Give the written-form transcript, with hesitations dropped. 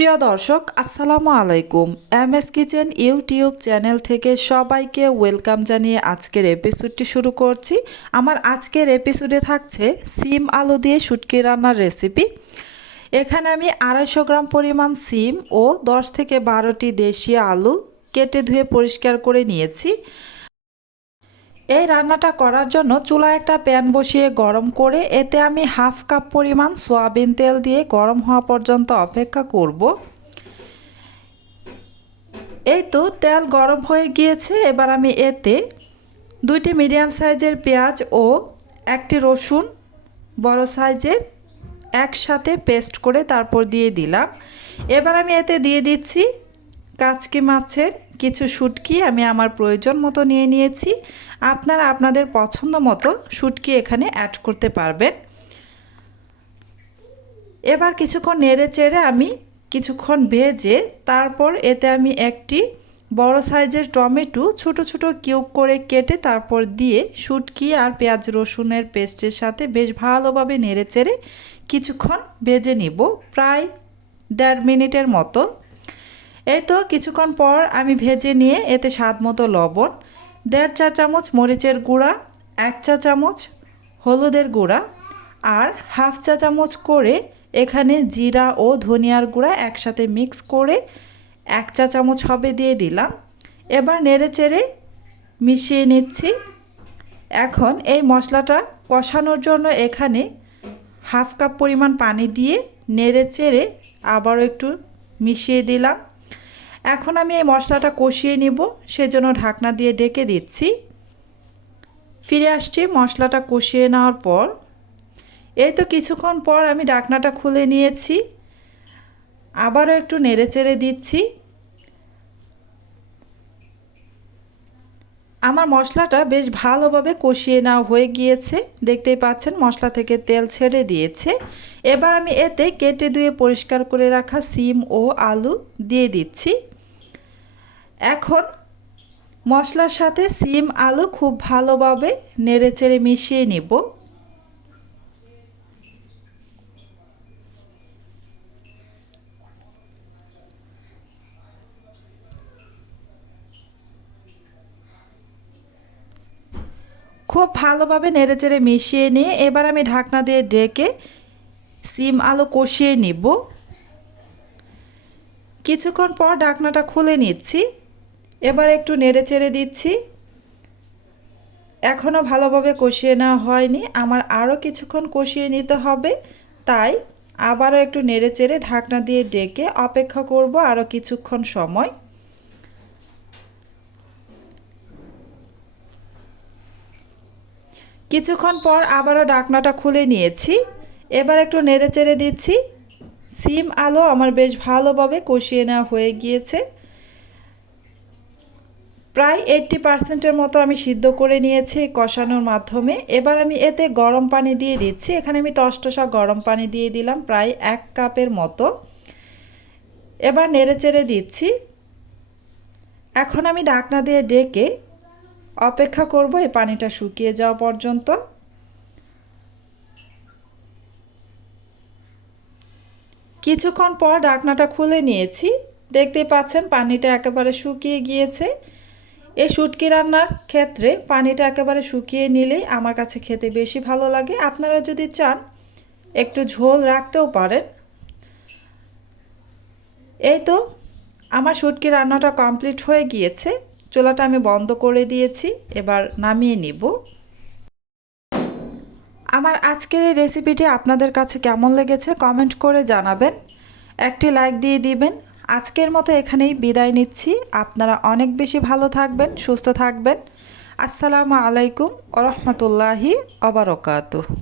প্রিয় দর্শক আসসালামু আলাইকুম। এমএস কিচেন ইউটিউব চ্যানেল থেকে সবাইকে ওয়েলকাম জানিয়ে আজকের এপিসোডটি শুরু করছি। আমার আজকের এপিসোডে থাকছে সিম আলু দিয়ে শুটকি রান্নার রেসিপি। এখানে আমি 250 গ্রাম পরিমাণ সিম ও 10 থেকে 12টি দেশি আলু কেটে ধুয়ে পরিষ্কার করে নিয়েছি। এই রান্নাটা করার জন্য চুলায় একটা প্যান বসিয়ে গরম করে এতে আমি হাফ কাপ পরিমাণ সয়াবিন তেল দিয়ে গরম হওয়া পর্যন্ত অপেক্ষা করব। এই তো তেল গরম হয়ে গিয়েছে। এবার আমি এতে 2টি মিডিয়াম সাইজের পেঁয়াজ ও 1টি রসুন বড় সাইজের একসাথে পেস্ট করে তারপর দিয়ে দিলাম। এবার আমি এতে দিয়ে দিচ্ছি কাচকি মাছের কিছু শুটকি। আমি আমার প্রয়োজন মতো নিয়ে নিয়েছি। আপনারা আপনাদের পছন্দ মতো শুটকি এখানে অ্যাড করতে পারবেন। এবার কিছুক্ষণ নেড়ে চেড়ে আমি কিছুক্ষণ ভেজে তারপর এতে আমি একটি বড় সাইজের টমেটো ছোট ছোট কিউব করে কেটে তারপর দিয়ে শুটকি আর পেঁয়াজ রসুনের পেস্টের সাথে বেশ ভালোভাবে নেড়ে চেড়ে কিছুক্ষণ ভেজে নিব, প্রায় 1.5 মিনিটের মতো। এই তো কিছুক্ষণ পর আমি ভেজে নিয়ে এতে স্বাদ মতো লবণ, 1.5 চা চামচ মরিচের গুঁড়া, 1 চা চামচ হলুদের গুঁড়া আর হাফ চা চামচ করে এখানে জিরা ও ধনিয়ার গুঁড়া একসাথে মিক্স করে 1 চা চামচ হবে দিয়ে দিলাম। এবার নেড়ে চেড়ে মিশিয়ে নিচ্ছি। এখন এই মশলাটা কষানোর জন্য এখানে হাফ কাপ পরিমাণ পানি দিয়ে নেড়ে চেড়ে আবারও একটু মিশিয়ে দিলাম। এখন আমি এই মশলাটা কষিয়ে নিব, সেজন্য ঢাকনা দিয়ে ঢেকে দিচ্ছি। ফিরে আসছি মশলাটা কষিয়ে নেওয়ার পর। এই তো কিছুক্ষণ পর আমি ঢাকনাটা খুলে নিয়েছি, আবারও একটু নেড়ে চেড়ে দিচ্ছি। আমার মশলাটা বেশ ভালোভাবে কষিয়ে নেওয়া হয়ে গিয়েছে, দেখতেই পাচ্ছেন মশলা থেকে তেল ছেড়ে দিয়েছে। এবার আমি এতে কেটে ধুয়ে পরিষ্কার করে রাখা সিম ও আলু দিয়ে দিচ্ছি। এখন মশলার সাথে সিম আলু খুব ভালোভাবে নেড়ে চেড়ে মিশিয়ে নিব। খুব ভালোভাবে নেড়ে চেড়ে মিশিয়ে নিয়ে এবার আমি ঢাকনা দিয়ে ঢেকে সিম আলু কষিয়ে নিব। কিছুক্ষণ পর ঢাকনাটা খুলে নিচ্ছি। এবার একটু নেড়ে চেড়ে দিচ্ছি। এখনও ভালোভাবে কষিয়ে নেওয়া হয়নি, আমার আরও কিছুক্ষণ কষিয়ে নিতে হবে। তাই আবারও একটু নেড়ে চেড়ে ঢাকনা দিয়ে ঢেকে অপেক্ষা করব আরও কিছুক্ষণ সময়। কিছুক্ষণ পর আবারও ঢাকনাটা খুলে নিয়েছি। এবার একটু নেড়ে চেড়ে দিচ্ছি। সিম আলু আমার বেশ ভালোভাবে কষিয়ে নেওয়া হয়ে গিয়েছে, প্রায় 80% মতো আমি সিদ্ধ করে নিয়েছি কষানোর মাধ্যমে। এবার আমি এতে গরম পানি দিয়ে দিচ্ছি। এখানে আমি টসটসা গরম পানি দিয়ে দিলাম প্রায় 1 কাপের মতো। এবার নেড়ে চেড়ে দিচ্ছি। এখন আমি ঢাকনা দিয়ে ঢেকে অপেক্ষা করব এই পানিটা শুকিয়ে যাওয়া পর্যন্ত। কিছুক্ষণ পর ঢাকনাটা খুলে নিয়েছি, দেখতেই পাচ্ছেন পানিটা একেবারে শুকিয়ে গিয়েছে। এই শুটকি রান্নার ক্ষেত্রে পানিটা একেবারে শুকিয়ে নিলেই আমার কাছে খেতে বেশি ভালো লাগে। আপনারা যদি চান একটু ঝোল রাখতেও পারেন। এই তো আমার শুটকি রান্নাটা কমপ্লিট হয়ে গিয়েছে। চুলাটা আমি বন্ধ করে দিয়েছি, এবার নামিয়ে নিব। আমার আজকের এই রেসিপিটি আপনাদের কাছে কেমন লেগেছে কমেন্ট করে জানাবেন, একটি লাইক দিয়ে দিবেন। আজকের মতো এখানেই বিদায় নিচ্ছি। আপনারা অনেক বেশি ভালো থাকবেন, সুস্থ থাকবেন। আসসালামু আলাইকুম ওয়া রাহমাতুল্লাহি ওয়া বারাকাতুহু।